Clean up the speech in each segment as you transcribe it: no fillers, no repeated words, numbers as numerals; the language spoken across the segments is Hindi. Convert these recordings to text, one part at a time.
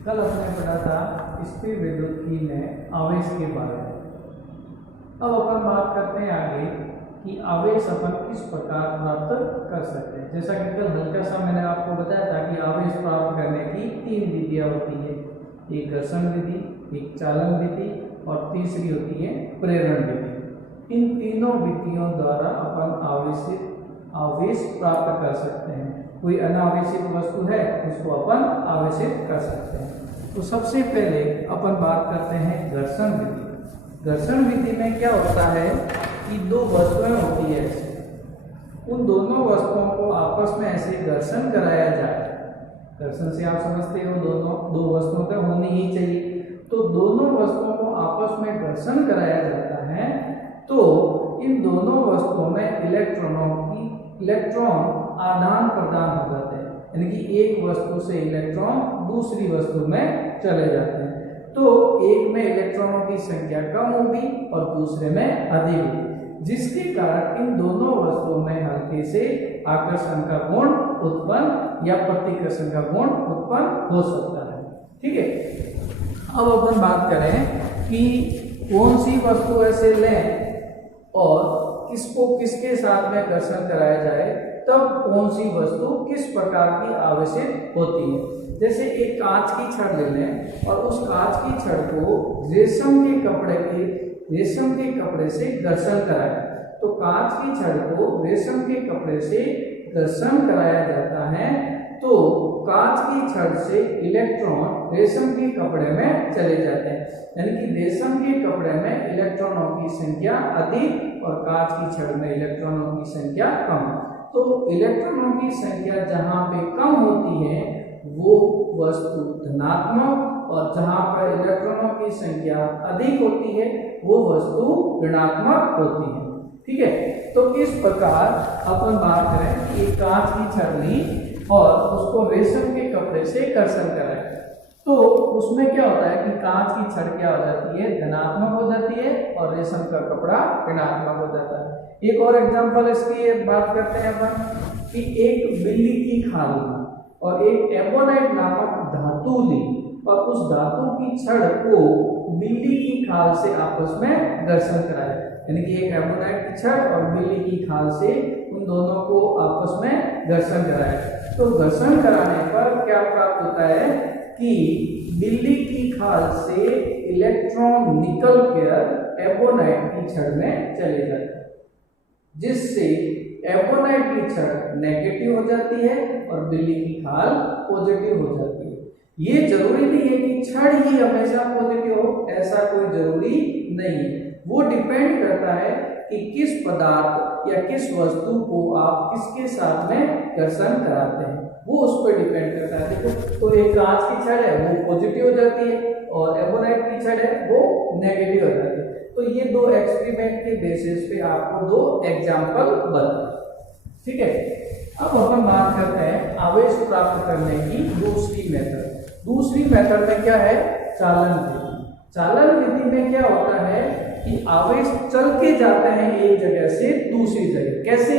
कल अपने पढ़ा था स्थिर विद्युत में आवेश के बारे में। अब अपन बात करते हैं आगे कि आवेश अपन किस प्रकार प्राप्त कर सकते हैं। जैसा कि कल हल्का सा मैंने आपको बताया था कि आवेश प्राप्त करने की 3 विधियां होती है, एक घर्षण विधि, एक चालन विधि और तीसरी होती है प्रेरण विधि। इन तीनों विधियों द्वारा अपन आवेश प्राप्त कर सकते हैं। कोई अनावेशित वस्तु है उसको अपन आवेशित कर सकते हैं। तो सबसे पहले अपन बात करते हैं घर्षण विधि। घर्षण विधि में क्या होता है कि दो वस्तुएं होती है, उन दोनों वस्तुओं को आपस में ऐसे घर्षण कराया जाए। घर्षण से आप समझते हो दोनों दो वस्तुओं का होनी ही चाहिए। तो दोनों वस्तुओं को आपस में घर्षण कराया जाता है तो इन दोनों वस्तुओं में इलेक्ट्रॉन आदान प्रदान हो जाते हैं, यानी कि एक वस्तु से इलेक्ट्रॉन दूसरी वस्तु में चले जाते हैं। तो एक में इलेक्ट्रॉनों की संख्या कम होगी और दूसरे में अधिक होगी, जिसके कारण इन दोनों वस्तुओं में हल्के से आकर्षण का गुण उत्पन्न या प्रतिकर्षण का गुण उत्पन्न हो सकता है। ठीक है, अब अपन बात करें कि कौन सी वस्तु ऐसे लें और किसको किसके साथ में घर्षण कराया जाए, तब कौन सी वस्तु किस प्रकार की आवेशित होती है। जैसे एक कांच की छड़ ले लें और उस कांच की छड़ को रेशम के कपड़े से घर्षण कराएं, तो कांच की छड़ को रेशम के कपड़े से घर्षण कराया जाता है तो कांच की छड़ से इलेक्ट्रॉन रेशम के कपड़े में चले जाते हैं, यानी कि रेशम के कपड़े में इलेक्ट्रॉनों की संख्या अधिक और कांच की छड़ में इलेक्ट्रॉनों की संख्या कम। तो इलेक्ट्रॉनों की संख्या जहां पे कम होती है वो वस्तु धनात्मक और जहां पर इलेक्ट्रॉनों की संख्या अधिक होती है वो वस्तु ऋणात्मक होती है। ठीक है, तो इस प्रकार अपन बात करें कि एक कांच की छड़ ली और उसको रेशम के कपड़े से घर्षण कराए, तो उसमें क्या होता है कि कांच की छड़ क्या हो जाती है, धनात्मक हो जाती है और रेशम का कपड़ा ऋणात्मक हो जाता है। एक और एग्जांपल इसकी बात करते हैं अपन कि एक बिल्ली की खाल और एक एबोनाइट नामक धातु ली और उस धातु की छड़ को बिल्ली की खाल से आपस में घर्षण कराए, यानी कि एक एबोनाइट की छड़ और बिल्ली की खाल से उन दोनों को आपस में घर्षण कराए। तो घर्षण कराने पर क्या प्राप्त होता है कि बिल्ली की खाल से इलेक्ट्रॉन निकल कर एबोनाइट की छड़ में चले जाते हैं, जिससे एबोनाइट की छड़ नेगेटिव हो जाती है और बिल्ली की खाल पॉजिटिव हो जाती है। ये जरूरी नहीं है कि छड़ ही हमेशा पॉजिटिव हो, ऐसा कोई जरूरी नहीं है। वो डिपेंड करता है कि किस पदार्थ या किस वस्तु को आप किसके साथ में घर्षण कराते हैं, वो उस पर डिपेंड करता है। देखो, तो एक कांच की छड़ है वो पॉजिटिव हो जाती है और एबोनाइट की छड़ है वो नेगेटिव हो जाती है। तो ये दो एक्सपेरिमेंट के बेसिस पे आपको दो एग्जांपल बताए। ठीक है, अब अपन बात करते हैं आवेश प्राप्त करने की दूसरी मेथड। दूसरी मेथड में क्या है, चालन विधि। चालन विधि में क्या होता है कि आवेश चल के जाते हैं एक जगह से दूसरी जगह। कैसे,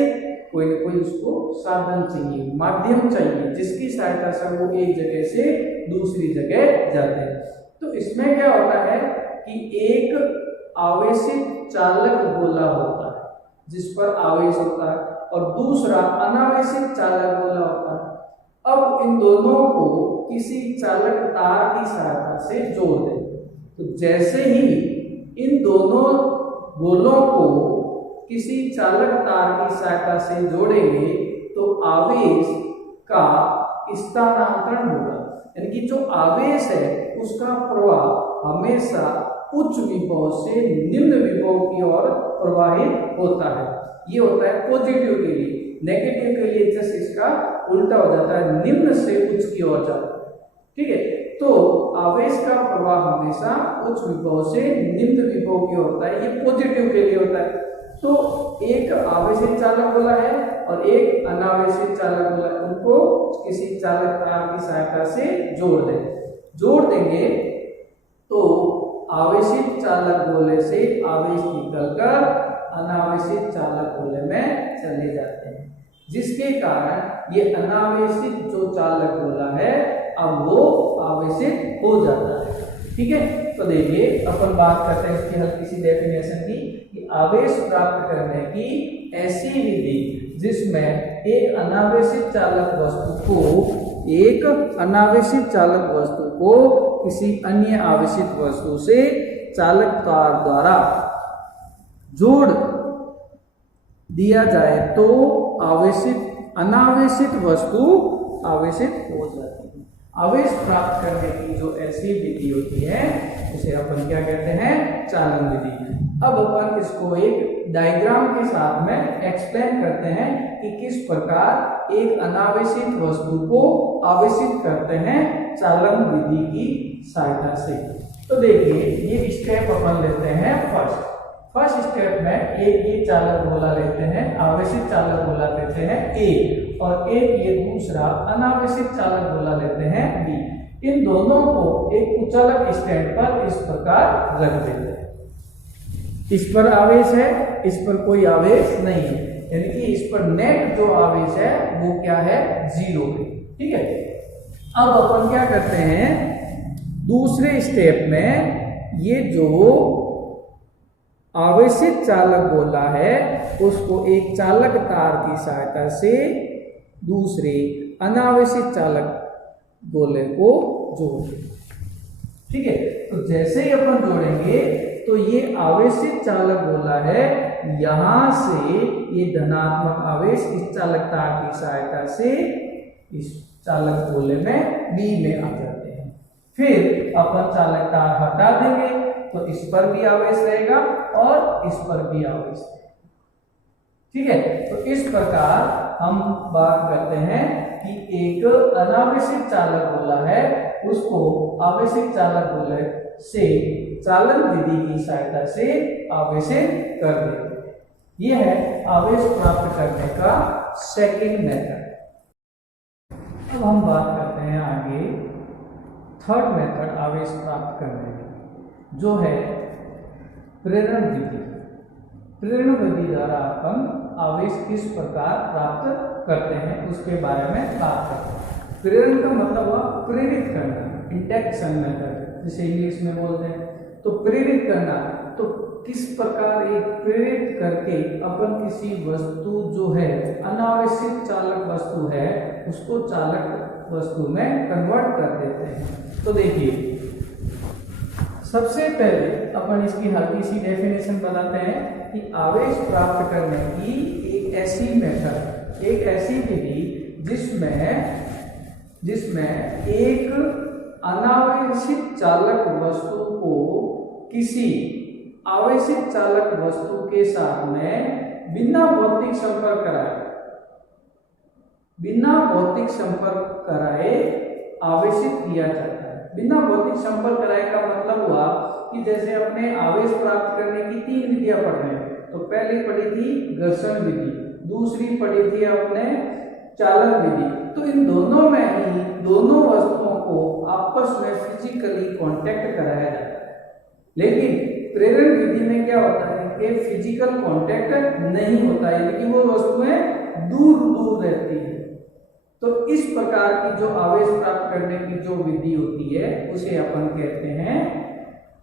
कोई न कोई उसको साधन चाहिए, माध्यम चाहिए, जिसकी सहायता से वो एक जगह से दूसरी जगह जाते हैं। तो इसमें क्या होता है कि एक आवेशित चालक गोला होता है जिस पर आवेश होता है और दूसरा अनावेशित चालक गोला होता है। अब इन दोनों को किसी चालक तार की सहायता से जोड़ दें, तो जैसे ही इन दोनों गोलों को किसी चालक तार की सहायता से जोड़ेंगे तो आवेश का स्थानांतरण होगा, यानी कि जो आवेश है उसका प्रवाह हमेशा उच्च विभव से निम्न विभव की ओर प्रवाहित होता है। ये होता है पॉजिटिव के लिए। नेगेटिव के लिए जैसे इसका उल्टा हो जाता है, निम्न से उच्च की ओर जाता है। ठीक है, तो आवेश का प्रवाह हमेशा उच्च विभव से निम्न विभव की ओर होता है, ये पॉजिटिव के लिए होता है। तो एक आवेशित चालक गोला है और एक अनावेशित चालक गोला, उनको किसी चालक तार की सहायता से जोड़ देंगे तो आवेशित चालक गोले से आवेश निकलकर अनावेशित चालक गोले में चले जाते हैं, जिसके कारण ये अनावेशित जो चालक गोला है अब वो आवेशित हो जाता है। ठीक है, तो देखिए अपन बात करते हैं इसकी हल्की सी डेफिनेशन की कि आवेश प्राप्त करने की ऐसी विधि जिसमें एक अनावेशित चालक वस्तु को किसी अन्य आवेशित वस्तु से चालक तार द्वारा जोड़ दिया जाए तो अनावेशित वस्तु आवेशित हो जाती है। आवेश प्राप्त करने की जो ऐसी विधि होती है उसे अपन क्या कहते हैं, चालन विधि। अब अपन इसको एक डायग्राम के साथ में एक्सप्लेन करते हैं कि किस प्रकार एक अनावेशित वस्तु को आवेशित करते हैं चालन विधि की सहायता से। तो देखिए ये स्टेप अपन लेते हैं फर्स्ट स्टेप में एक ये चालक गोला लेते हैं, आवेशित चालक गोला लेते हैं ए, और एक ये दूसरा अनावेशित चालक गोला लेते हैं बी। इन दोनों को एक कुचालक स्टैंड पर इस प्रकार रख देते हैं। इस पर आवेश है, इस पर कोई आवेश नहीं है, यानी कि इस पर नेट जो आवेश है वो क्या है, 0 है। ठीक है, अब अपन क्या करते हैं, दूसरे स्टेप में ये जो आवेशित चालक गोला है उसको एक चालक तार की सहायता से दूसरे अनावेशित चालक गोले को जोड़ेंगे। ठीक है, तो जैसे ही अपन जोड़ेंगे तो ये आवेशित चालक गोला है, यहां से ये धनात्मक आवेश इस चालक तार की सहायता से इस चालक गोले में बी में आ जाते हैं। फिर अपन चालक तार हटा देंगे तो इस पर भी आवेश रहेगा और इस पर भी आवेश रहेगा। ठीक है, तो इस प्रकार हम बात करते हैं कि एक अनावेशित चालक गोला है उसको आवेशित चालक गोले से चालन विधि की सहायता से आवेशित कर देते हैं। यह है आवेश प्राप्त करने का सेकंड मेथड। अब हम बात करते हैं आगे थर्ड मेथड आवेश प्राप्त करने की, जो है प्रेरण विधि। प्रेरण विधि द्वारा अपन आवेश किस प्रकार प्राप्त करते हैं उसके बारे में बात करते हैं। प्रेरण का मतलब हुआ प्रेरित करना, इंडक्शन मेथड जिसे इंग्लिश में बोलते हैं। तो प्रेरित करना, तो किस प्रकार एक प्रेरित करके अपन किसी वस्तु जो है अनावश्यक चालक वस्तु है उसको चालक वस्तु में कन्वर्ट कर देते हैं। तो देखिए सबसे पहले अपन इसकी हल्की सी डेफिनेशन बताते हैं कि आवेश प्राप्त करने की एक ऐसी मेथड, एक ऐसी विधि जिसमें एक अनावेशित चालक वस्तु को किसी आवेशित चालक वस्तु के साथ में बिना भौतिक संपर्क कराए आवेशित किया जाता है। बिना भौतिक संपर्क कराए का मतलब हुआ कि जैसे अपने आवेश प्राप्त करने की 3 विधियां पढ़ रहे हैं। तो पहली पढ़ी थी घर्षण विधि, दूसरी पढ़ी थी अपने चालन विधि। तो इन दोनों में ही दोनों वस्तुओं को आपस में फिजिकली कांटेक्ट कराया जाता है। लेकिन प्रेरण विधि में क्या होता है कि फिजिकल कांटेक्ट नहीं होता, यानी कि वो वस्तुएं दूर दूर रहती है। तो इस प्रकार की जो आवेश प्राप्त करने की जो विधि होती है उसे अपन कहते हैं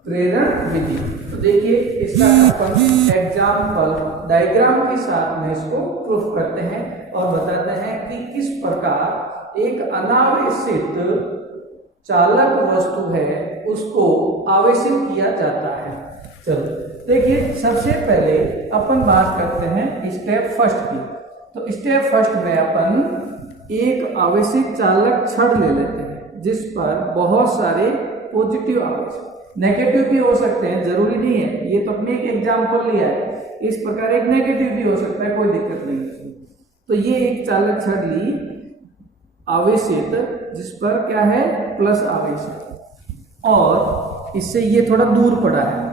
प्रेरण विधि। तो देखिए इसका अपन एग्जाम्पल डायग्राम के साथ में इसको प्रूफ करते हैं और बताते हैं कि किस प्रकार एक अनावेशित चालक वस्तु है उसको आवेशित किया जाता है। चलो देखिए सबसे पहले अपन बात करते हैं स्टेप फर्स्ट की। तो स्टेप फर्स्ट में अपन एक आवेशित चालक छड़ ले लेते हैं जिस पर बहुत सारे पॉजिटिव आवेश, नेगेटिव भी हो सकते हैं, जरूरी नहीं है, ये तो अपने एक एग्जाम्पल लिया है। इस प्रकार एक नेगेटिव भी हो सकता है, कोई दिक्कत नहीं है। तो ये एक चालक छड़ ली आवेशित जिस पर क्या है प्लस आवेश है और इससे ये थोड़ा दूर पड़ा है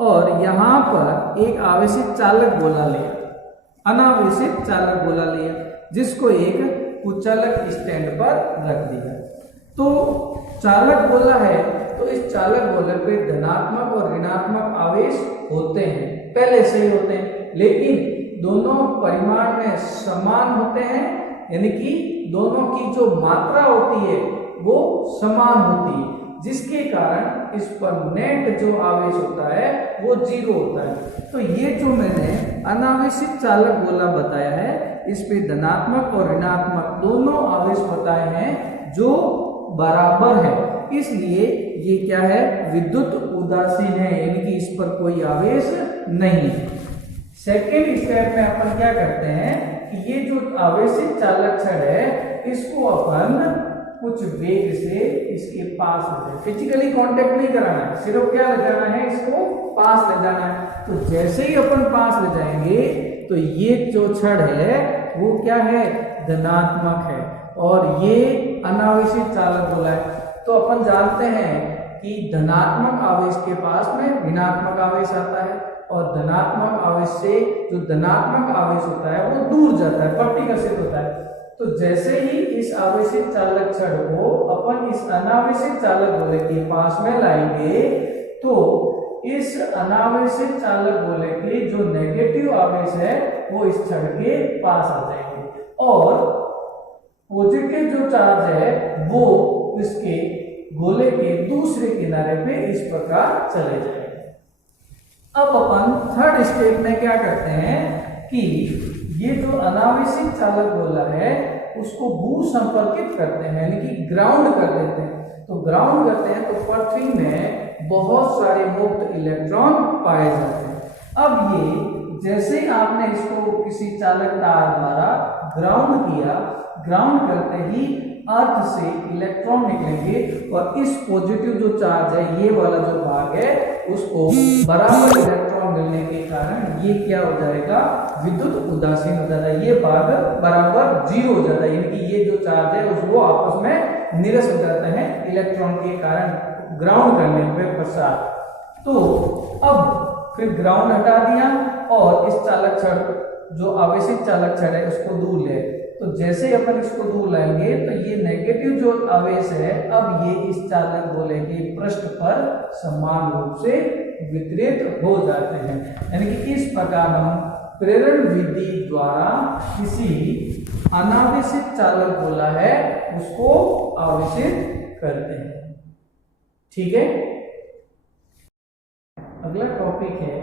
और यहाँ पर एक आवेशित चालक गोला लिया, अनावेशित चालक गोला लिया जिसको एक कुचालक स्टैंड पर रख दिया। तो चालक गोला है तो इस चालक गोले पे धनात्मक और ऋणात्मक आवेश होते हैं, पहले से ही होते हैं, लेकिन दोनों परिमाण में समान होते हैं, यानी कि दोनों की जो मात्रा होती है वो समान होती है, जिसके कारण इस पर नेट जो आवेश होता है वो 0 होता है। तो ये जो मैंने अनावेशित चालक गोला बताया है, इसमें धनात्मक और ऋणात्मक दोनों आवेश बताए हैं जो बराबर है, इसलिए ये क्या है, विद्युत उदासीन है, यानी कि इस पर कोई आवेश नहीं है। सेकेंड स्टेप में अपन क्या करते हैं कि ये जो आवेशित चालक छड़ है इसको अपन कुछ वेग से इसके पास ले जाए, फिजिकली कांटेक्ट नहीं कराना है, सिर्फ क्या ले जाना है, इसको पास ले जाना है। तो जैसे ही अपन पास ले जाएंगे तो ये जो छड़ है वो क्या है, धनात्मक है, और ये अनावेशित चालक गोला है। तो अपन जानते हैं कि धनात्मक आवेश के पास में ऋणात्मक आवेश आता है, और धनात्मक आवेश से जो धनात्मक आवेश होता है वो दूर जाता है, प्रतिकर्षित होता है। तो जैसे ही इस आवेशित चालक छड़ को अपन इस अनावेशित चालक गोले के पास में लाएंगे तो इस अनावेशित चालक गोले के जो नेगेटिव आवेश है वो इस छड़ के पास आ जाएंगे, और पॉजिटिव जो चार्ज है वो इसके गोले के दूसरे किनारे पे इस प्रकार चले जाएंगे। अब अपन थर्ड स्टेप में क्या करते हैं कि ये जो अनावेशित चालक गोला है उसको भू संपर्कित करते हैं, यानी कि ग्राउंड कर देते हैं। तो ग्राउंड करते हैं तो पृथ्वी में बहुत सारे मुक्त इलेक्ट्रॉन पाए जाते हैं। अब ये जैसे आपने इसको किसी चालक तार द्वारा ग्राउंड किया, ग्राउंड करते ही अर्थ से इलेक्ट्रॉन निकलेंगे, और इस पॉजिटिव जो चार्ज है ये वाला जो भाग है उसको बराबर इलेक्ट्रॉन मिलने के कारण ये क्या हो जाएगा, विद्युत उदासीन हो जाता है, ये भाग बराबर 0 हो जाता है, यानी कि ये जो चार्ज है उसको आपस में निरस्त हो जाते हैं इलेक्ट्रॉन के कारण ग्राउंड करने पे पश्चात। तो अब फिर ग्राउंड हटा दिया और इस चालक छड़ जो आवेशित चालक छड़ है उसको दूर ले, तो जैसे ही अपन इसको दूर लाएंगे तो ये नेगेटिव जो आवेश है अब ये इस चालक गोले के पृष्ठ पर समान रूप से वितरित हो जाते हैं, यानी कि इस प्रकार हम प्रेरण विधि द्वारा किसी अनावेशित चालक गोला है उसको आवेशित करते हैं। ठीक है, अगला टॉपिक है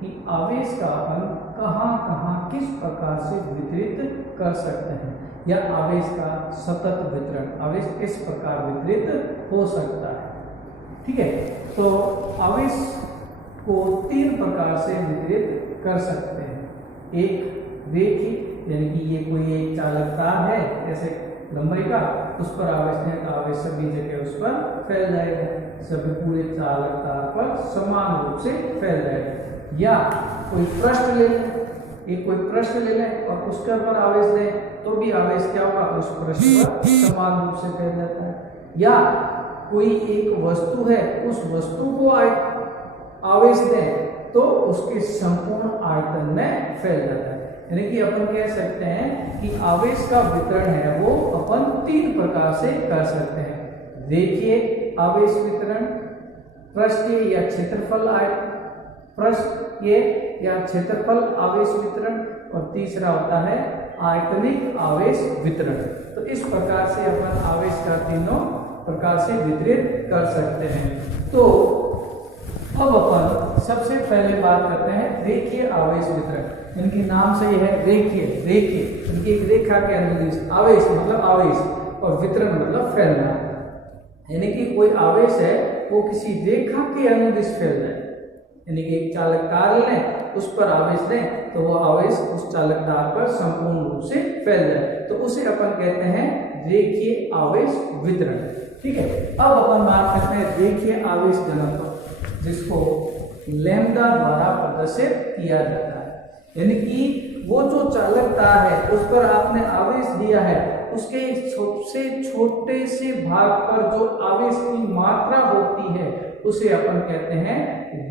कि आवेश का अपन कहाँ किस प्रकार से वितरित कर सकते हैं, या आवेश का सतत वितरण, आवेश किस प्रकार वितरित हो सकता है। ठीक है, तो आवेश को 3 प्रकार से वितरित कर सकते हैं। एक रेखीय, यानी कि ये कोई एक चालक तार है जैसे लंबाई का, उस पर आवेश है तो आवेश सभी जगह उस पर फैल जाएगा, सभी पूरे चालक तार पर समान रूप से फैल जाएगा। या कोई पृष्ठ ले लें, एक कोई पृष्ठ ले लें और उसके ऊपर आवेश दें तो भी आवेश क्या होगा, उस पृष्ठ पर समान रूप से फैल जाता है। या कोई एक वस्तु है, उस वस्तु को आवेश दें तो उसके संपूर्ण आयतन में फैल जाता है, यानी कि अपन कह सकते हैं कि आवेश का वितरण है वो अपन 3 प्रकार से कर सकते हैं। रेखीय आवेश वितरण, पृष्ठीय या क्षेत्रफल पृष्ठीय या क्षेत्रफल आवेश वितरण, और तीसरा होता है आयतनिक आवेश वितरण। तो इस प्रकार से अपन आवेश का तीनों प्रकार से वितरित कर सकते हैं। तो अब अपन सबसे पहले बात करते हैं रेखीय आवेश वितरण। इनके नाम से यह है रेखीय, इनकी एक रेखा के अनुदिश, आवेश मतलब आवेश और वितरण मतलब फैलना, यानी कि कोई आवेश है वो किसी रेखा के अनुदिश फैल जाए, यानी कि एक चालक तार लें उस पर आवेश दें तो वो आवेश उस चालक तार पर संपूर्ण रूप से फैल जाए, तो उसे अपन कहते हैं रेखीय आवेश वितरण। ठीक है, अब अपन बात करते हैं रेखीय आवेश घनत्व, जिसको लैम्ब्डा द्वारा प्रदर्शित किया जाता है, यानी कि वो जो चालक तार है उस पर आपने आवेश दिया है, उसके सबसे छोटे से भाग पर जो आवेश की मात्रा होती है उसे अपन कहते हैं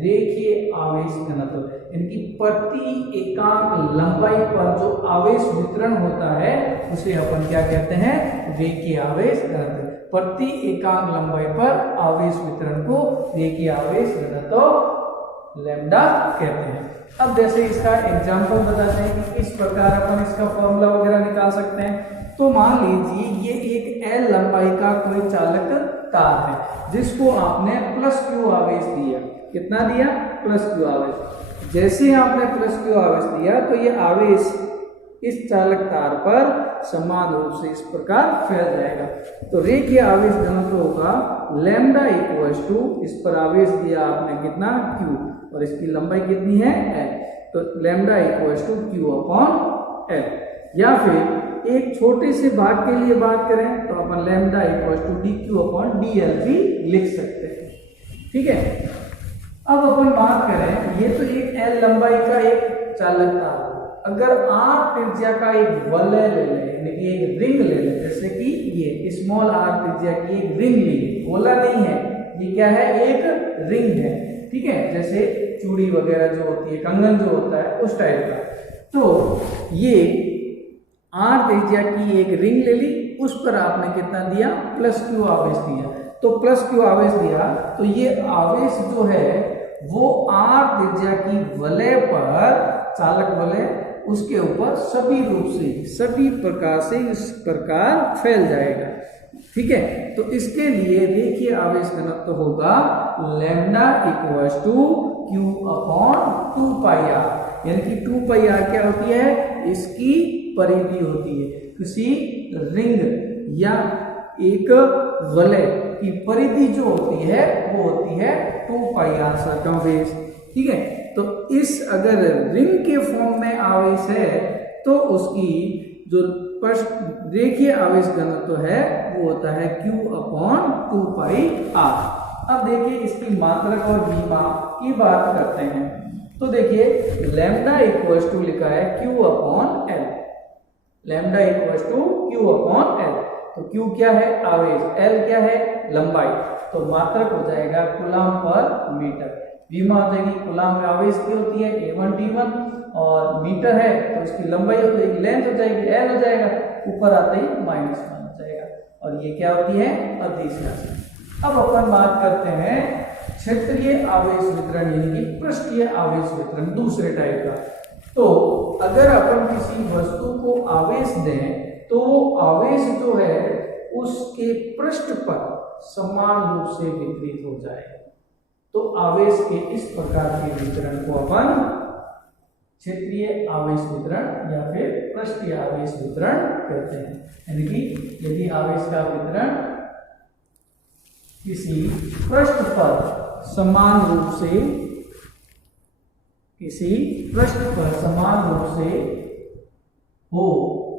रेखीय आवेश घनत्व। इनकी प्रति एकांक लंबाई पर जो आवेश वितरण होता है उसे अपन क्या कहते हैं, रेखीय आवेश घनत्व। प्रति एकांक लंबाई पर आवेश वितरण को रेखीय आवेश घनत्व लैम्ब्डा कहते हैं। अब जैसे इसका एग्जाम्पल बताते हैं कि किस प्रकार अपन इसका फॉर्मूला वगैरह निकाल सकते हैं। तो मान लीजिए ये एक L लंबाई का कोई चालक तार है जिसको आपने प्लस Q आवेश दिया। कितना दिया? प्लस Q आवेश। जैसे ही आपने प्लस Q आवेश दिया तो ये आवेश इस चालक तार पर समान रूप से इस प्रकार फैल जाएगा। तो रेखीय आवेश घनत्व होगा लैम्डा इक्वल्स टू, इस पर आवेश दिया आपने कितना? Q, और इसकी लंबाई कितनी है? L। तो lambda equals to Q upon L। या फिर एक छोटे से भाग के लिए बात करें तो अपन lambda equals to dQ upon dL भी लिख सकते हैं। ठीक है, अब अपन बात करें, ये तो एक L लंबाई का एक चालक तार। अगर R त्रिज्या का एक वलय ले लें, यानी कि एक रिंग ले लें, जैसे कि ये स्मॉल r त्रिज्या की एक रिंग ली, गोला नहीं है, ये क्या है? एक रिंग है। ठीक है, जैसे चूड़ी वगैरह जो होती है, कंगन जो होता है, उस टाइप का। तो ये R त्रिज्या की एक रिंग ले ली, उस पर आपने कितना दिया? प्लस Q आवेश दिया। तो प्लस Q आवेश दिया तो ये आवेश जो है वो R त्रिज्या की वलय पर, चालक वलय, उसके ऊपर सभी रूप से, सभी प्रकार से इस प्रकार फैल जाएगा। ठीक है, तो इसके लिए रेखीय आवेश घनत्व होगा lambda equals to Q upon 2πr। यानी कि 2πr क्या होती है? इसकी परिधि होती है। किसी रिंग या एक वलय की परिधि जो होती है वो होती है 2πr सरकमफेरेंस। ठीक है, तो इस अगर रिंग के फॉर्म में आवेश है तो उसकी जो रेखीय आवेश घनत्व है वो होता है Q अपॉन 2πr। अब देखिए इसकी मात्रक और विमाप की बात करते हैं। तो देखिए लैम्डा इक्वल्स टू लिखा है Q upon L। Lambda equals to Q upon L। तो Q क्या है? आवेश। L क्या है? लंबाई। तो मात्रक हो जाएगा कूलम पर मीटर। विमा हो जाएगी, कूलम में आवेश की होती है A1 T1, और मीटर है तो इसकी लंबाई हो जाएगी, लेंथ हो जाएगी, L हो जाएगा, ऊपर आते ही -1 हो जाएगा। और ये क्या होती है? अदिश राशि। अब अपन बात करते हैं क्षेत्रीय आवेश वितरण, यानी कि पृष्ठीय आवेश वितरण, दूसरे टाइप का। तो अगर अपन किसी वस्तु को आवेश दें तो आवेश जो है उसके पृष्ठ पर समान रूप से वितरित हो जाए। तो आवेश के इस प्रकार के वितरण को अपन क्षेत्रीय आवेश वितरण या फिर पृष्ठीय आवेश वितरण कहते हैं। यानी कि यदि आवेश का वितरण किसी पृष्ठ पर समान रूप से, किसी पृष्ठ पर समान रूप से हो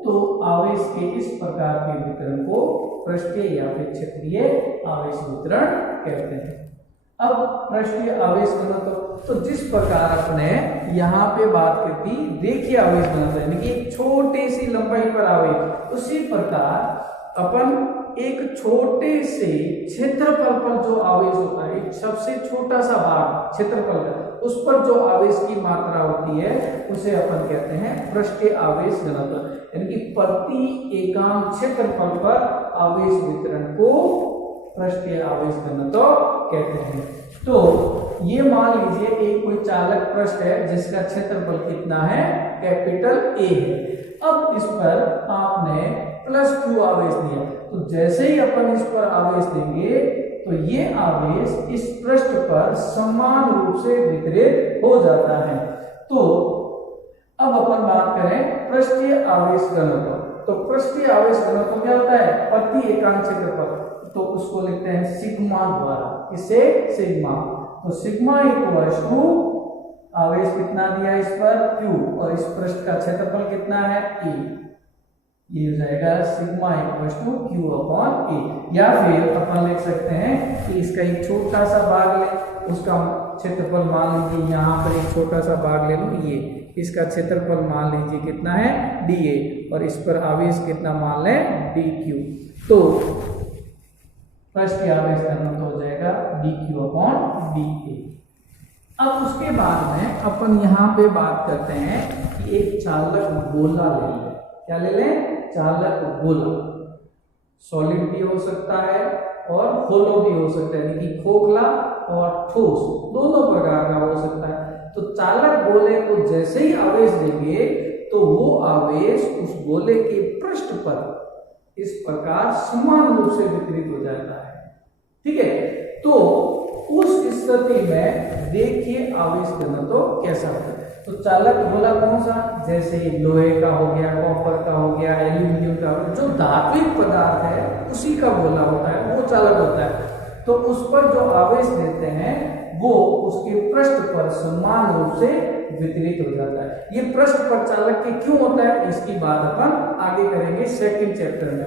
तो आवेश के इस प्रकार के वितरण को पृष्ठीय या फिर क्षेत्रीय आवेश वितरण कहते हैं। अब पृष्ठीय आवेश घनत्व, तो जिस प्रकार अपने यहाँ पे बात कर दी रेखीय आवेश घनत्व, यानी कि एक छोटी सी लंबाई पर आवेश, उसी प्रकार अपन एक छोटे से क्षेत्रफल पर जो आवेश होता है, सबसे छोटा सा भाग क्षेत्रफल का, उस पर जो आवेश की मात्रा होती है उसे अपन कहते हैं पृष्ठीय आवेश घनत्व। यानी कि प्रति एकांक क्षेत्रफल पर आवेश वितरण को पृष्ठीय आवेश घनत्व कहते हैं। तो ये मान लीजिए एक कोई चालक पृष्ठ है जिसका क्षेत्रफल कितना है? कैपिटल A है। अब इस पर आपने प्लस Q आवेश दिया, तो जैसे ही अपन इस पर आवेश देंगे तो ये आवेश इस पृष्ठ पर समान रूप से वितरित हो जाता है। तो अब अपन बात करें पृष्ठीय आवेश घनत्व। तो पृष्ठीय आवेश घनत्व क्या होता है? प्रति एकांक क्षेत्रफल, तो उसको लिखते हैं सिग्मा द्वारा। इसे सिग्मा, तो सिग्मा इक्वल्स टू आवेश कितना दिया इस पर? Q, और इस पृष्ठ का क्षेत्रफल कितना है? A। ये हो जाएगा sigma equals to Q upon A। या फिर अपन लिख सकते हैं कि इसका एक छोटा सा भाग ले, उसका क्षेत्रफल मान लीजिए, यहाँ पर एक छोटा सा भाग ले लो, ये इसका क्षेत्रफल मान लीजिए कितना है? dA, और इस पर आवेश कितना मान लें? dQ। तो पृष्ठीय आवेश घनत्व हो जाएगा dQ अपॉन dA। अब उसके बाद में अपन यहाँ पे बात करते हैं कि एक चालक गोला ले लें। क्या ले लें? चालक गोला। सॉलिड भी हो सकता है और होलो भी हो सकता है, यानी कि खोखला और ठोस, दोनों प्रकार का हो सकता है। तो चालक गोले को जैसे ही आवेश देंगे तो वो आवेश उस गोले के पृष्ठ पर इस प्रकार समान रूप से वितरित हो जाता है। ठीक है, तो उस स्थिति में देखिए आवेश घनत्व कैसा होता है। तो चालक गोला कौन सा, जैसे लोहे का हो गया, कॉपर का हो गया, एल्यूमिनियम का, जो धात्विक पदार्थ है उसी का गोला होता है, वो चालक होता है। तो उस पर जो आवेश देते हैं वो उसके पृष्ठ पर समान रूप से वितरित हो जाता है। ये पृष्ठ पर चालक के क्यों होता है, इसकी बात अपन आगे करेंगे सेकंड चैप्टर में।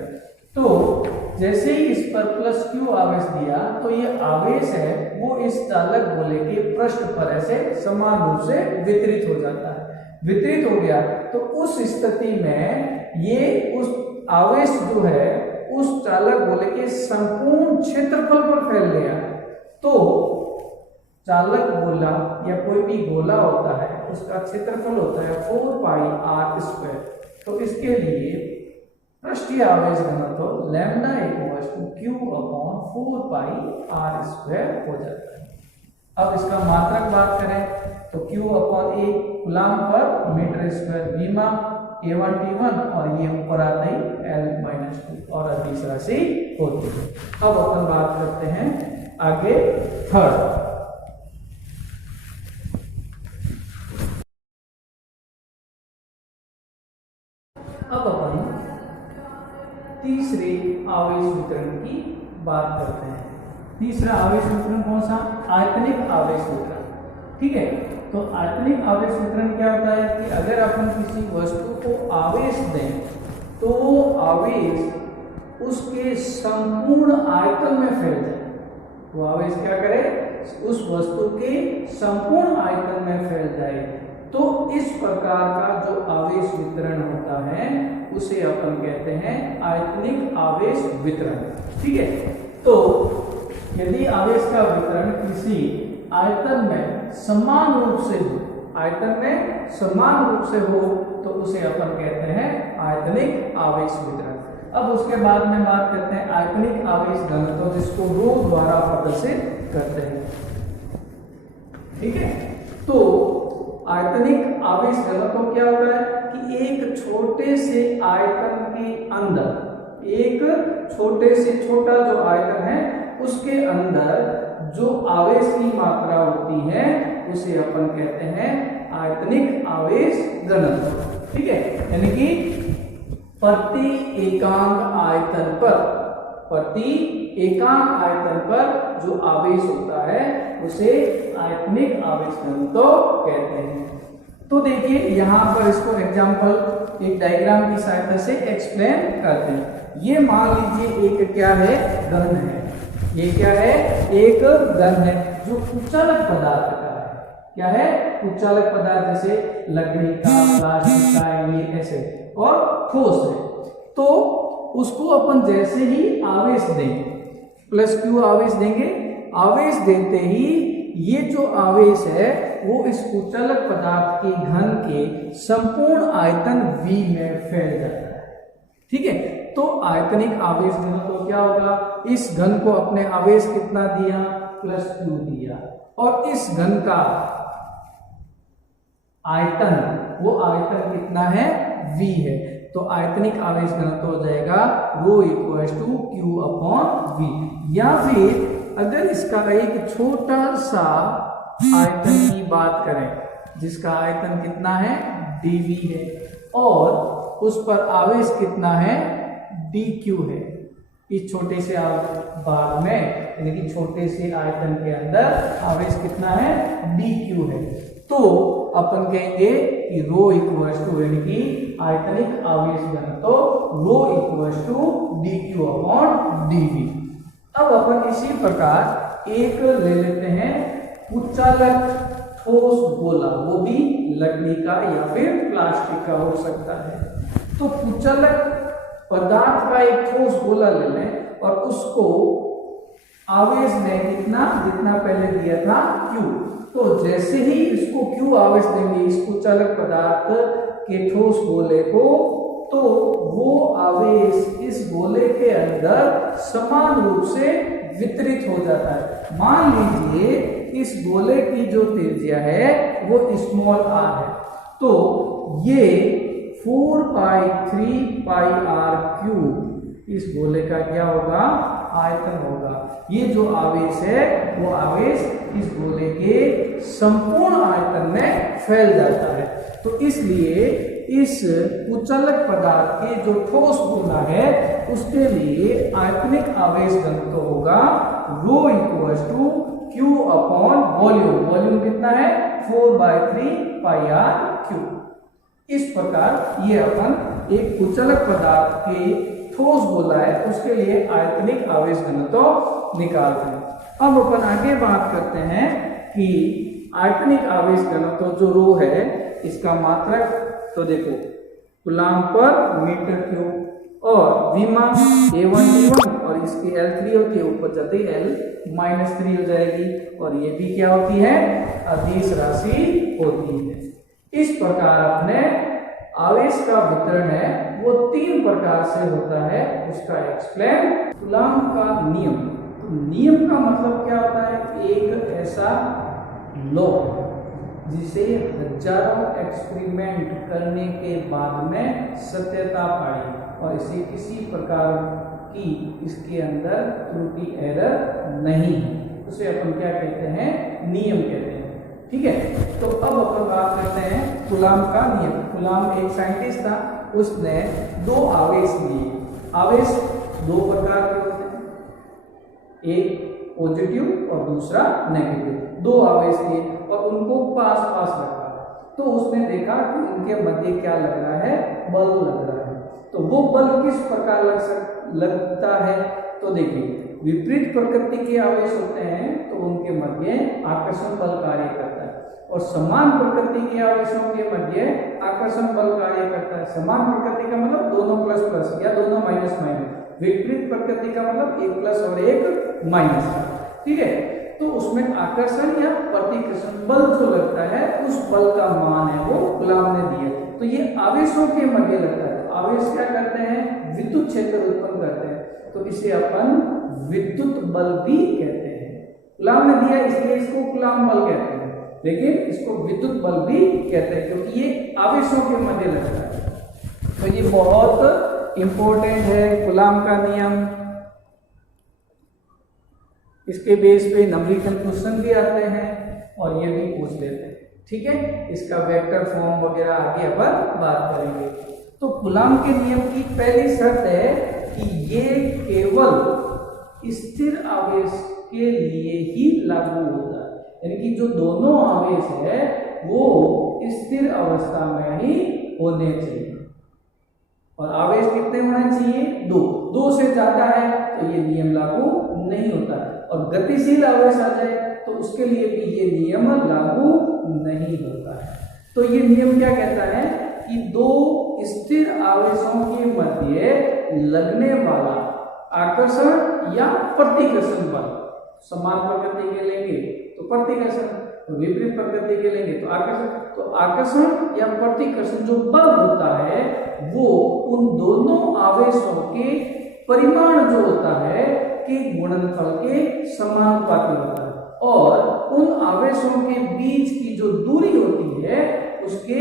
तो जैसे ही इस पर प्लस क्यू आवेश दिया तो ये आवेश है वो इस चालक गोले के पृष्ठ पर ऐसे समान रूप से वितरित हो जाता है। वितरित हो गया तो उस स्थिति में ये उस आवेश जो है उस चालक गोले के संपूर्ण क्षेत्रफल पर फैल गया। तो चालक गोला या कोई भी गोला होता है उसका क्षेत्रफल होता है 4 पाई आर स्क्वायर। तो इसके लिए पृष्ठीय आवेश घनत्व lambda equals to Q upon 4 pi R square हो जाता है। अब इसका मात्रक बात करें तो क्यू अपॉन ए कूलम पर मीटर स्क्वायर बीमा A1 T1 और ये ऊपर आता ही L-2 और अदिश राशि होती है। अब अपन बात करते हैं आगे थर्ड। अब अपन तीसरे आवेश वितरण की बात करते हैं। तीसरा आवेश वितरण कौन सा, आयतनिक आवेश वितरण। ठीक है, तो आयतनिक आवेश वितरण क्या होता है कि अगर अपन किसी वस्तु को आवेश दें तो वो आवेश उसके संपूर्ण आयतन में फैल जाए। वो आवेश क्या करे, उस वस्तु के संपूर्ण आयतन में फैल जाए। तो इस प्रकार का जो आवेश वितरण होता है उसे अपन कहते हैं आयतनिक आवेश वितरण। ठीक है, तो यदि आवेश का वितरण किसी आयतन में समान रूप से हो, आयतन में समान रूप से हो तो उसे अपन कहते हैं आयतनिक आवेश वितरण। अब उसके बाद में बात करते हैं आयतनिक आवेश घनत्व, जिसको रो द्वारा प्रदर्शित करते हैं। ठीक है, तो आयतनिक आवेश घनत्व क्या होता है कि एक छोटे से आयतन के अंदर, एक छोटे से छोटा जो आयतन है उसके अंदर जो आवेश की मात्रा होती है उसे अपन कहते हैं आयतनिक आवेश घनत्व। ठीक है, यानी कि प्रति एकांक आयतन पर, प्रति एकांक आयतन पर जो आवेश होता है उसे आयतनिक आवेश घनत्व कहते हैं। तो देखिए यहाँ पर इसको एग्जाम्पल एक डायग्राम की सहायता से एक्सप्लेन करते हैं। ये मान लीजिए एक क्या है, घन है। ये क्या है, एक घन है जो कुचालक पदार्थ का है। क्या है, कुचालक पदार्थ, जैसे लकड़ी का, प्लास्टिक का, ये ऐसे, और ठोस है। तो उसको अपन जैसे ही आवेश दें, प्लस क्यू आवेश देंगे, आवेश देते ही ये जो आवेश है वो इस कुचालक पदार्थ के घन के संपूर्ण आयतन V में फैल जाता है। ठीक है, तो आयतनिक आवेश घनत्व क्या होगा, इस घन को अपने आवेश कितना दिया, प्लस क्यू दिया, और इस घन का आयतन, वो आयतन कितना है, V है। तो आयतनिक आवेश घनत्व हो जाएगा rho equals to Q upon V। या फिर अगर इसका एक छोटा सा आयतन की बात करें जिसका आयतन कितना है, dV है, और उस पर आवेश कितना है, dq है। इस छोटे से भाग में, यानी कि छोटे से आयतन के अंदर आवेश कितना है, dq है। तो अपन कहेंगे कि रो इक्वल्स टू, यानी कि आयतनिक आवेश घनत्व rho equals to dq upon dV। अब अपन इसी प्रकार एक ले लेते हैं कुचालक ठोस गोला, वो भी लकड़ी का या फिर प्लास्टिक का हो सकता है। तो कुचालक पदार्थ का एक ठोस गोला ले लें और उसको आवेश दें कितना, जितना पहले दिया था Q। तो जैसे ही इसको Q आवेश देंगे इस कुचालक पदार्थ के ठोस गोले को, तो वो आवेश इस गोले के अंदर समान रूप से वितरित हो जाता है। मान लीजिए इस गोले की जो त्रिज्या है वो स्मॉल r है, तो ये 4π3πr³ इस गोले का क्या होगा, आयतन होगा। ये जो आवेश है वो आवेश इस गोले के संपूर्ण आयतन में फैल जाता है। तो इसलिए इस कुचलक पदार्थ के जो ठोस गोला है उसके लिए आयतनिक आवेश घनत्व होगा ρ = Q/वॉल्यूम। वॉल्यूम कितना है, 4/3πr³। इस प्रकार ये अपन एक कुचलक पदार्थ के ठोस गोला है उसके लिए आयतनिक आवेश घनत्व निकालते हैं। अब अपन आगे बात करते हैं कि आयतनिक आवेश घनत्व जो रो है इसका मात्रक तो देखो कूलम्ब पर मीटर क्यूब और विमा A1 और इसकी L3 होती है, ऊपर जाते L-3 हो जाएगी और ये भी क्या होती है, अदिश राशि होती है। इस प्रकार अपने आवेश का वितरण है वो 3 प्रकार से होता है, उसका एक्सप्लेन कूलम्ब का नियम। तो नियम का मतलब क्या होता है, एक ऐसा लॉ जिसे हजारों एक्सपेरिमेंट करने के बाद में सत्यता पाई और इसे किसी प्रकार की इसके अंदर त्रुटि एरर नहीं है, उसे अपन क्या कहते हैं, नियम कहते हैं। ठीक है, तो अब अपन बात करते हैं कूलम्ब का नियम। कूलम्ब एक साइंटिस्ट था, उसने 2 आवेश लिए। आवेश 2 प्रकार के होते हैं, एक पॉजिटिव और दूसरा नेगेटिव। 2 आवेश लिए और उनको पास पास रखा, तो उसने देखा कि उनके मध्य क्या लग रहा है, बल लग रहा है। तो वो बल किस प्रकार लगता है, तो देखिए विपरीत प्रकृति के आवेश होते हैं तो उनके मध्य आकर्षण बल कार्य करता है और समान प्रकृति के आवेशों के मध्य आकर्षण बल कार्य करता है। समान प्रकृति का मतलब दोनों प्लस प्लस या दोनों माइनस माइनस, विपरीत प्रकृति का मतलब एक प्लस और एक माइनस। ठीक है, तो उसमें आकर्षण या प्रतिकर्षण बल जो लगता है उस बल का मान है वो कूलम्ब ने दिया। तो ये आवेशों के मध्य लगता है। आवेश क्या करते हैं, विद्युत क्षेत्र उत्पन्न करते हैं, तो इसे अपन विद्युत बल भी कहते हैं। कूलम्ब ने दिया इसलिए इसको कूलम्ब बल कहते हैं, लेकिन इसको विद्युत बल भी कहते हैं क्योंकि ये आवेशों के मध्य लगता है। तो ये बहुत इंपॉर्टेंट है कूलम्ब का नियम। इसके बेस पे नंबरिकल क्वेश्चन भी आते हैं और ये भी पूछ लेते हैं। ठीक है, इसका वेक्टर फॉर्म वगैरह आगे अपन बात करेंगे। तो कूलम्ब के नियम की पहली शर्त है कि ये केवल स्थिर आवेश के लिए ही लागू होता है, यानी कि जो दोनों आवेश है वो स्थिर अवस्था में ही होने चाहिए। और आवेश कितने होने चाहिए, 2 से ज्यादा है तो ये नियम लागू नहीं होता। और गतिशील आवेश आ जाए तो उसके लिए भी ये नियम लागू नहीं होता है। तो ये नियम क्या कहता है कि 2 स्थिर आवेशों के मध्य लगने वाला आकर्षण या प्रतिकर्षण बल, समान प्रकृति के लेंगे तो प्रतिकर्षण, तो विपरीत प्रकृति के लेंगे तो आकर्षण। तो आकर्षण या प्रतिकर्षण जो बल होता है वो उन दोनों आवेशों के परिमाण जो होता है के गुणनफल के समानुपाती होता है और उन आवेशों के बीच की जो दूरी होती है उसके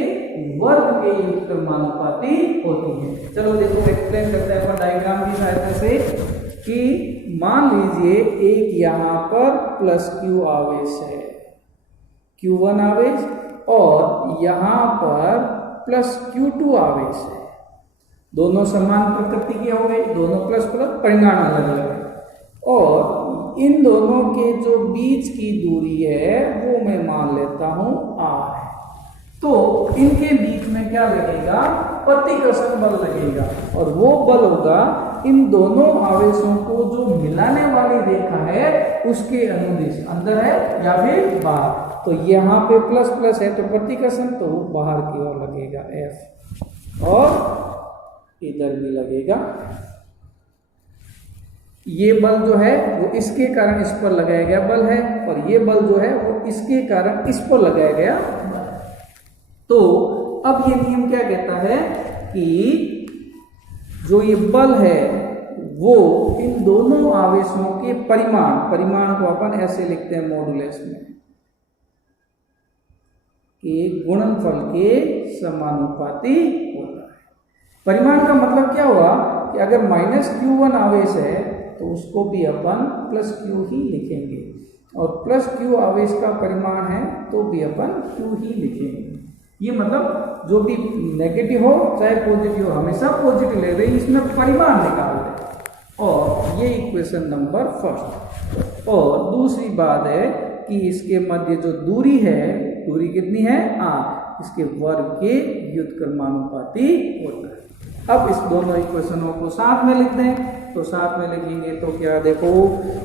वर्ग के युग्मानुपाती होती है। चलो देखो एक्सप्लेन करते हैं अपन डायग्राम की सहायता से कि मान लीजिए एक यहाँ पर प्लस Q आवेश है, Q1 आवेश, और यहाँ पर प्लस Q2 आवेश है। दोनों समान प्रकृति के हो गए, दोनों प्लस प्लस, परिमाण अलग अलग है। और इन दोनों के जो बीच की दूरी है वो मैं मान लेता हूं r है। तो इनके बीच में क्या लगेगा, प्रतिकर्षण बल लगेगा और वो बल होगा इन दोनों आवेशों को जो मिलाने वाली रेखा है उसके अनुदिश, अंदर है या फिर बाहर। तो यहाँ पे प्लस प्लस है तो प्रतिकर्षण तो बाहर की ओर लगेगा F और इधर भी लगेगा। ये बल जो है वो इसके कारण इस पर लगाया गया बल है और ये बल जो है वो इसके कारण इस पर लगाया गया बल। तो अब ये नियम क्या कहता है कि जो ये बल है वो इन दोनों आवेशों के परिमाण को अपन ऐसे लिखते हैं मॉडुलस में कि गुणनफल के समानुपाती होता है। परिमाण का मतलब क्या हुआ कि अगर -q1 आवेश है तो उसको भी अपन +q ही लिखेंगे, और +q आवेश का परिमाण है तो भी अपन q ही लिखेंगे। ये मतलब जो भी नेगेटिव हो चाहे पॉजिटिव हो, हमेशा पॉजिटिव ले रहे, इसमें परिमाण निकाल रहे। और ये इक्वेशन नंबर फर्स्ट। और दूसरी बात है कि इसके मध्य जो दूरी है, दूरी कितनी है r, इसके वर्ग के व्युत्क्रमानुपाती होता है। अब इस दोनों इक्वेशनों को साथ में लिख दें, तो साथ में लिखेंगे तो क्या देखो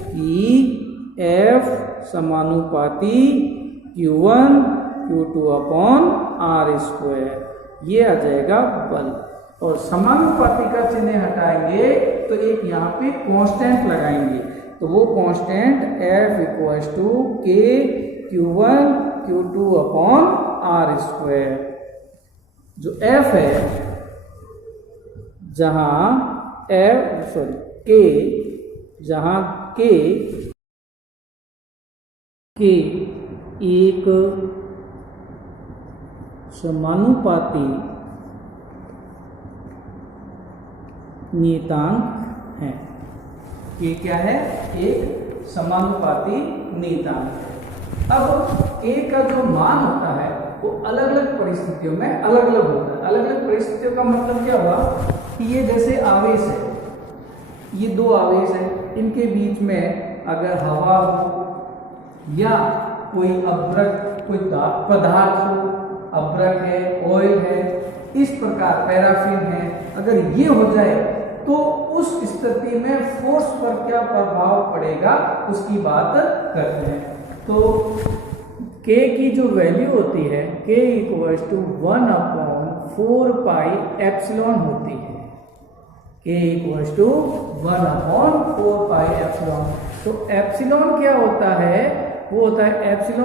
कि F समानुपाती Q1 Q2 अपॉन r², ये आ जाएगा बल। और समानुपाती का चिन्ह हटाएंगे तो एक यहाँ पे कांस्टेंट लगाएंगे, तो वो constant F = K Q1 Q2 upon r²। जो F है, जहां K, जहां K एक समानुपाती नियतांक है। ये क्या है? एक समानुपाती नियतांक है। अब K का जो मान होता है वो अलग अलग परिस्थितियों में अलग अलग होता है। अलग अलग परिस्थितियों का मतलब क्या हुआ कि ये जैसे आवेश है, ये दो आवेश है, इनके बीच में अगर हवा हो या कोई अभ्रक, कोई पदार्थ हो, अभ्रक है, ऑयल है, इस प्रकार पैराफिन है, अगर ये हो जाए तो उस स्थिति में फोर्स पर क्या प्रभाव पड़ेगा उसकी बात करते हैं। तो K की जो वैल्यू होती है, K = 1/4πε होती है। K = 1/4πε। तो एप्सिलॉन क्या होता है? वो होता है ε0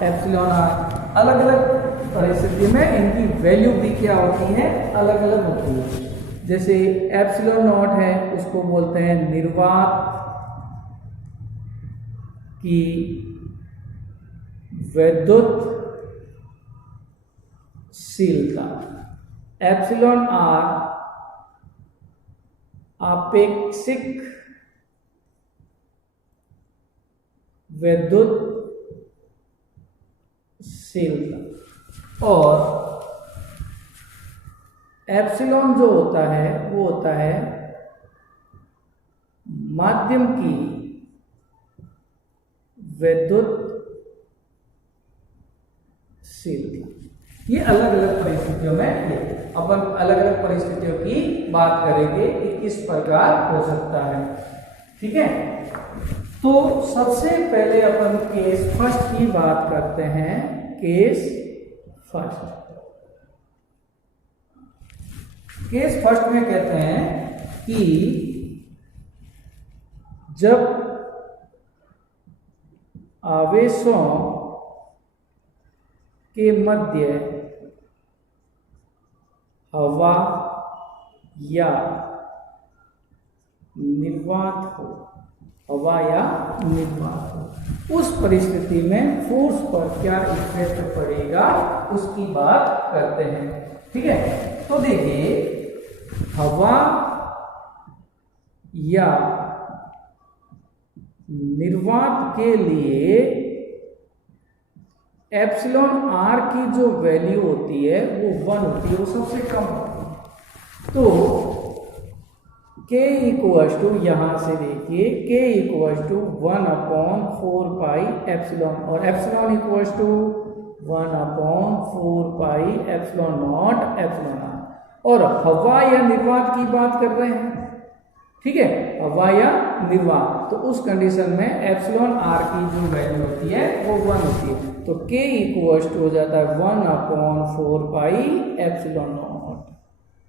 εr। अलग अलग परिस्थिति में इनकी वैल्यू भी क्या होती है? अलग अलग होती है। जैसे ε0 है, उसको बोलते हैं निर्वात की विद्युत शीलता। εr आपेक्षिक विद्युत शीलता। और एप्सिलॉन जो होता है वो होता है माध्यम की विद्युत शीलता। ये अलग अलग परिस्थितियों में, ये अपन अलग अलग परिस्थितियों की बात करेंगे कि किस प्रकार हो सकता है। ठीक है, तो सबसे पहले अपन केस फर्स्ट की बात करते हैं। केस फर्स्ट में कहते हैं कि जब आवेशों के मध्य हवा या निर्वात हो, उस परिस्थिति में फोर्स पर क्या इफेक्ट पड़ेगा उसकी बात करते हैं। ठीक है, तो देखिए हवा या निर्वात के लिए εr की जो वैल्यू होती है वो 1 होती है, वो सबसे कम होती है। तो K = यहां से देखिए K = 1/4πε, और एप्सिलॉन = 1/4πε0 और हवा या निर्वात की बात कर रहे हैं। ठीक है, हवा या निर्वात, तो उस कंडीशन में εr की जो वैल्यू होती है वो 1 होती है। तो K = हो जाता है 1/4πε0।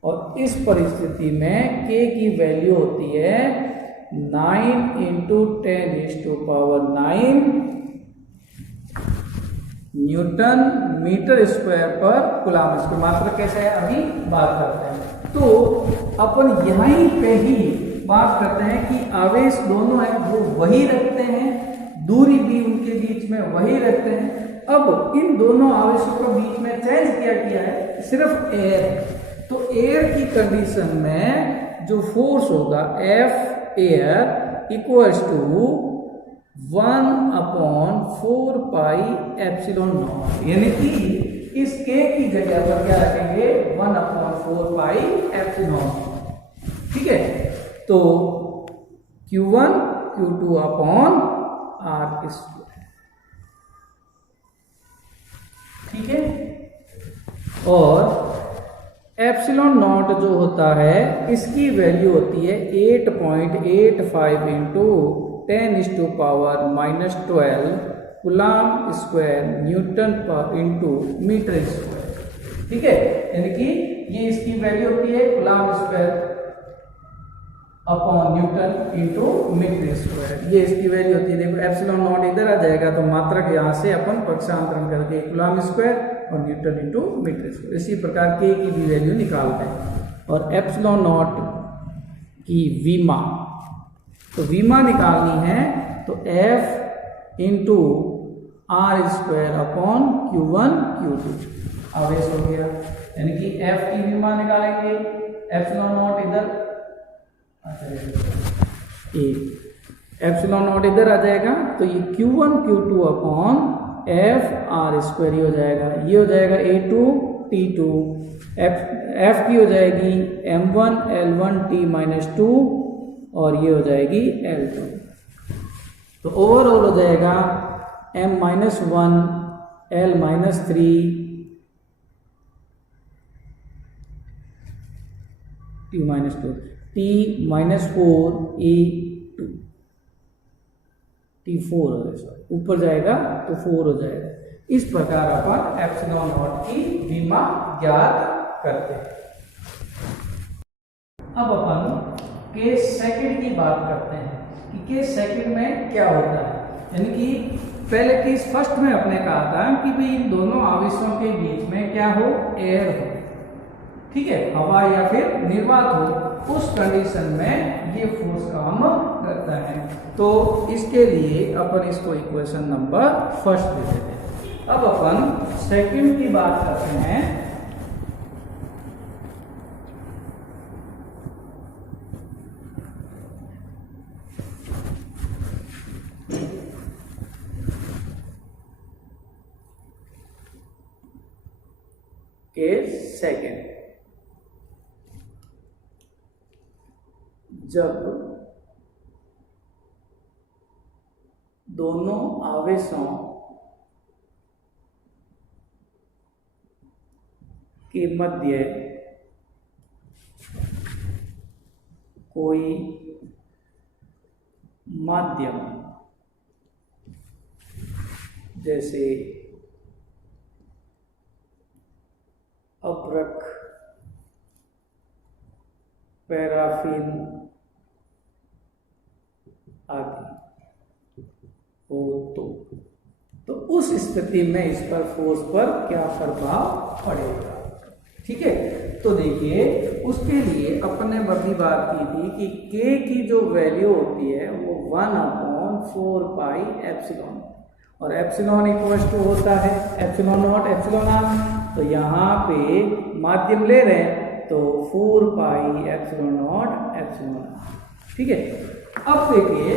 और इस परिस्थिति में K की वैल्यू होती है 9 × 10⁻⁹ न्यूटन मीटर स्क्वायर पर कूलम। इसकी मात्रा कैसे है अभी बात करते हैं। तो अपन यहीं पे ही बात करते हैं कि आवेश दोनों हैं वो वही रखते हैं, दूरी भी उनके बीच में वही रखते हैं, अब इन दोनों आवेशों के बीच में चेंज किया है सिर्फ एयर। तो एयर की कंडीशन में जो फोर्स होगा F air equals to 1/4 pi epsilon naught, यानी कि इस K की जगह पर क्या रखेंगे 1/4 पाई एप्सिलॉन। ठीक है, तो Q1 Q2 upon R square. ठीक है, और एप्सिलॉन नॉट जो होता है इसकी वैल्यू होती है 8.85 इंटू 10⁻⁻12 कूलम स्क्वायर न्यूटन पर इंटू मीटर स्क्वायर। ठीक है, यानी कि ये इसकी वैल्यू होती है coulomb square upon newton into metre square, ये इसकी वैल्यू होती है। देखो एप्सिलॉन नॉट इधर आ जाएगा तो मात्रक यहाँ से अपन पक्षांतरण करके कूलम स्क्वायर और न्यूटन इंटू मीटर स्क्वायर। इसी प्रकार के की भी वैल्यू निकालते हैं। और एप्सिलॉन नॉट की विमा, तो विमा निकालनी है तो F into R square upon Q1 Q2 आवेश हो गया, यानी कि F की विमा निकालेंगे, एप्सिलॉन नॉट इधर एप्सिलॉन नॉट इधर आ जाएगा तो ये Q1 Q2 upon F R square हो जाएगा, ये हो जाएगा A2 T2, F की हो जाएगी M1 L1 T-2 और ये हो जाएगी L2। तो ओवरऑल हो जाएगा M-1 L-3 T-2 T-4 A2 T4 हो जाएगा, ऊपर जाएगा तो 4 हो जाएगा। इस प्रकार अपन एप्सिलॉन नॉट की विमा ज्ञात करते हैं। अब अपन केस सेकंड की बात करते हैं कि केस सेकंड में क्या होता है, यानी कि पहले केस फर्स्ट में अपने कहा था कि भाई इन दोनों आवेशों के बीच में क्या हो, एयर हो, ठीक है, हवा या फिर निर्वात हो, उस कंडीशन में ये फोर्स काम करता है। तो इसके लिए अपन इसको इक्वेशन नंबर फर्स्ट दे देते हैं। अब अपन सेकंड की बात करते हैं। केस सेकंड, जब दोनों आवेशों के मध्य कोई माध्यम जैसे अभ्रक, पैराफिन आदि हो तो उस स्थिति में इस पर फोर्स पर क्या प्रभाव पड़ेगा। ठीक है, तो देखिए उसके लिए अपने अभी बात की थी कि K की जो वैल्यू होती है वो 1/4 पाई एप्सिलॉन, और एप्सिलॉन इक्वल टू होता है एप्सिलॉन नॉट एप्सिलॉन आर। तो यहाँ पे माध्यम ले रहे हैं तो 4 pi epsilon naught epsilon R. ठीक है, अब देखिए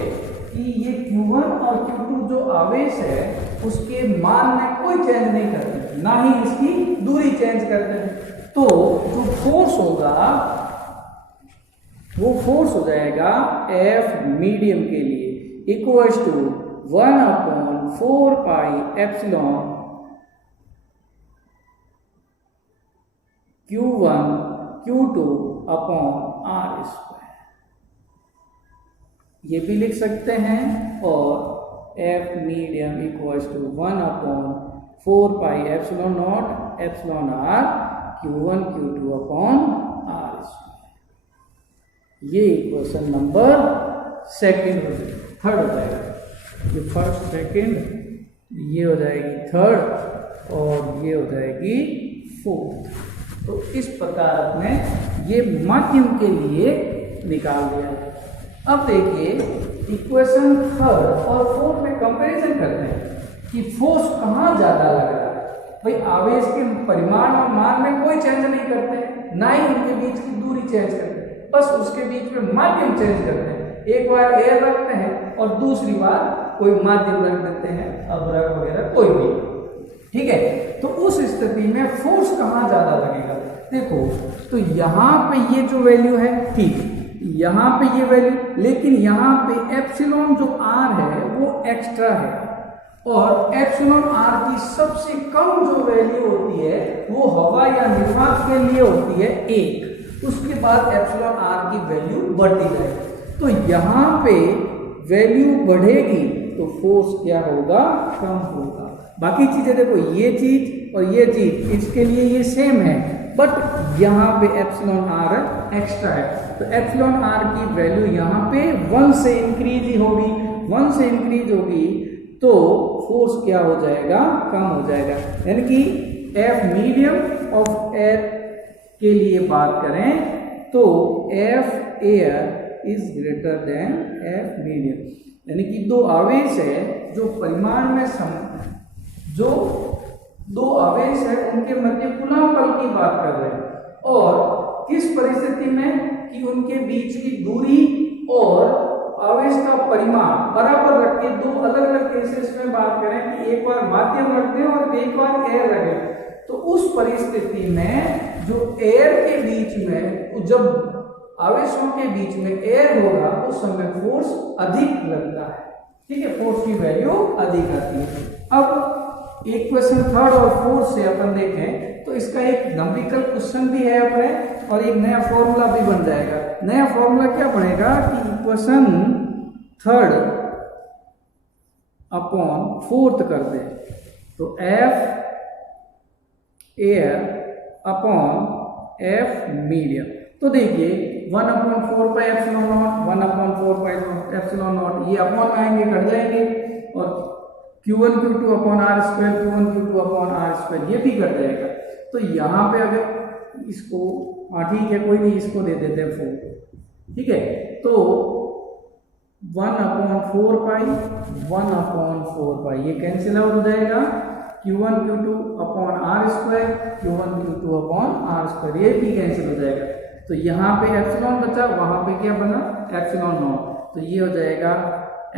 कि ये Q1 और Q2 जो आवेश है उसके मान में कोई चेंज नहीं करते, ना ही इसकी दूरी चेंज करते हैं। तो जो फोर्स होगा वो फोर्स हो जाएगा F मीडियम के लिए equals to 1/4 pi epsilon Q1 Q2 upon R square, ये भी लिख सकते हैं। और F medium equals to 1/4 pi epsilon naught epsilon R Q1 Q2 upon R square. ये इक्वेशन नंबर सेकंड हो जाएगी, थर्ड हो जाएगा। ये फर्स्ट सेकंड, ये हो जाएगी थर्ड और ये हो जाएगी फोर्थ। तो इस प्रकार अपने ये माध्यम के लिए निकाल दिया है। अब देखिए इक्वेशन थर्ड और फोर्थ में कंपैरिजन करते हैं। कि फोर्स कहाँ ज्यादा लग रहा है। भाई आवेश के परिमाण और मान में कोई चेंज नहीं करते हैं, ना ही उनके बीच की दूरी चेंज करते हैं, बस उसके बीच में माध्यम चेंज करते हैं। एक बार एयर रखते हैं और दूसरी बार कोई माध्यम रख देते हैं, अब्रक वगैरह कोई भी, ठीक है। तो उस स्थिति में फोर्स कहाँ ज्यादा लगेगा, देखो तो यहाँ पे ये जो वैल्यू है, ठीक, यहाँ पे ये वैल्यू, लेकिन यहाँ पे एप्सिलॉन जो आर है वो एक्स्ट्रा है, और एप्सिलॉन आर की सबसे कम जो वैल्यू होती है वो हवा या निर्वात के लिए होती है 1, उसके बाद एप्सिलॉन आर की वैल्यू बढ़ती जाएगी। तो यहाँ पे वैल्यू बढ़ेगी तो फोर्स क्या होगा, कम होगा। बाकी चीजें देखो, ये चीज और ये चीज इसके लिए ये सेम है, बट यहाँ पे एप्सिलॉन आर एक्स्ट्रा है, तो एप्सिलॉन आर की वैल्यू यहाँ पे 1 से इंक्रीज ही होगी। 1 से इंक्रीज होगी तो फोर्स क्या हो जाएगा, कम हो जाएगा। यानी कि एफ मीडियम ऑफ एयर के लिए बात करें तो F air is greater than F medium, यानी कि दो आवेश है जो परिमाण में जो दो आवेश है उनके मध्य कूलम्ब बल की बात कर रहे हैं, और किस परिस्थिति में कि उनके बीच की दूरी और आवेश का परिमाण बराबर रख के, दो अलग अलग केसेस में बात करें कि एक बार माध्यम रख दें और एक बार एयर रखें, तो उस परिस्थिति में जो एयर के बीच में, जब आवेशों के बीच में एयर होगा उस समय फोर्स अधिक लगता है, ठीक है, फोर्स की वैल्यू अधिक आती है। अब इक्वेशन 3 और 4 से अपन देखें तो इसका एक नंबरिकल क्वेश्चन भी है अपने, और एक नया फॉर्मूला भी बन जाएगा। नया फॉर्मूला क्या बनेगा कि इक्वेशन 3 अपॉन 4 कर दे, तो F air upon F medium. तो देखिए 1/4 pi epsilon naught, 1/4 pi epsilon naught, ये अपॉन आएंगे, कट जाएंगे, और Q1 Q2 upon R square, Q1 Q2 upon R square, ये भी कट जाएगा। तो यहाँ पे अगर इसको, हाँ ठीक है कोई नहीं, इसको दे देते हैं 4, ठीक है, तो 1/4 पाई 1/4 पाई ये कैंसिल आउट हो जाएगा, Q1 Q2 upon R square, Q1 Q2 upon R square, ये भी कैंसिल हो जाएगा। तो यहाँ पे एप्सिलॉन बचा, वहां पे क्या बना, एप्सिलॉन नॉट, तो ये हो जाएगा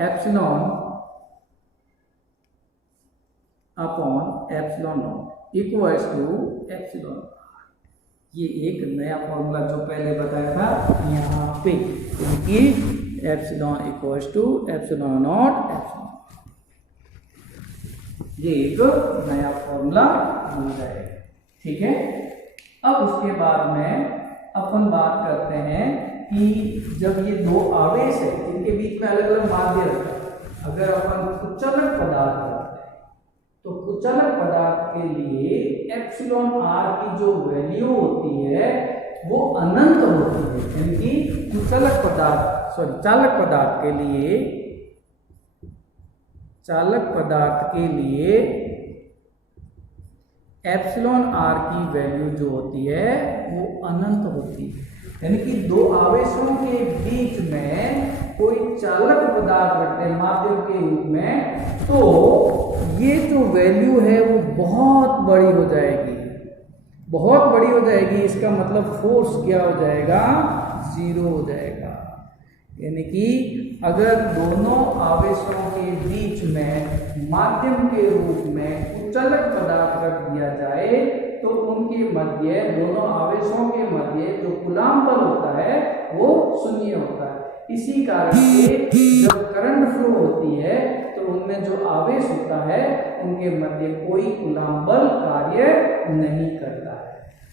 epsilon upon epsilon naught equals to epsilon. ये एक नया फॉर्मूला जो पहले बताया था यहाँ पे, क्योंकि epsilon equals to epsilon naught epsilon, ये एक नया फॉर्मूला बन जाएगा, ठीक है। अब उसके बाद में अपन बात करते हैं कि जब ये दो आवेश है जिनके बीच में अलग अलग माध्य रखते हैं, अगर अपन कुचलक पदार्थ करते हैं तो कुचलक पदार्थ के लिए एप्सिलॉन आर की जो वैल्यू होती है वो अनंत होती है, यानी कि कुचलक पदार्थ, चालक पदार्थ के लिए, चालक पदार्थ के लिए एप्सिलॉन आर की वैल्यू जो होती है वो अनंत होती है। यानी कि दो आवेशों के बीच में कोई चालक पदार्थ रखते हैं माध्यम के रूप में, तो ये जो वैल्यू है वो बहुत बड़ी हो जाएगी, बहुत बड़ी हो जाएगी। इसका मतलब फोर्स क्या हो जाएगा, 0 हो जाएगा। यानी कि अगर दोनों आवेशों के बीच में माध्यम के रूप में कुचलक पदार्थ रख दिया जाए तो उनके मध्य, दोनों आवेशों के मध्य जो कूलम्ब बल होता है वो 0 होता है। इसी कारण से जब करंट फ्लो होती है तो उनमें जो आवेश होता है उनके मध्य कोई कूलम्ब बल कार्य नहीं करता है।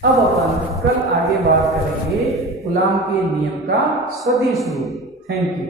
अब अपन कल आगे बात करेंगे कूलम्ब के नियम का सदिश रूप। Thank you.